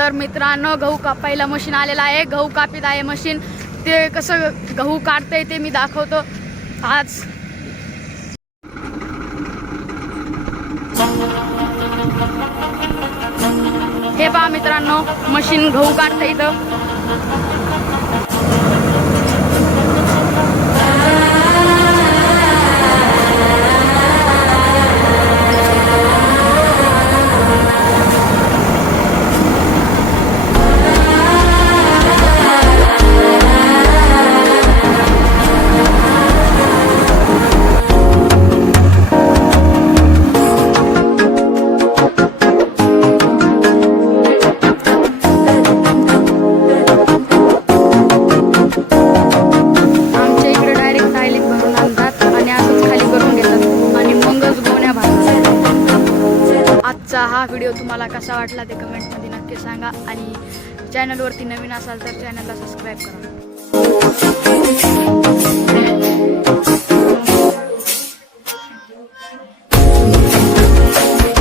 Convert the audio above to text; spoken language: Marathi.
तर मित्रांनो गहू कापायला मशीन आलेला आहे. गहू कापीत आहे मशीन. ते कसं गहू काढतंय ते मी दाखवतो आज. हे पहा मित्रांनो मशीन गहू काढतंय इथं. आजचा हा व्हिडिओ तुम्हाला कसा वाटला ते कमेंटमध्ये नक्की सांगा आणि चॅनलवरती नवीन असाल तर चॅनलला सबस्क्राईब करा.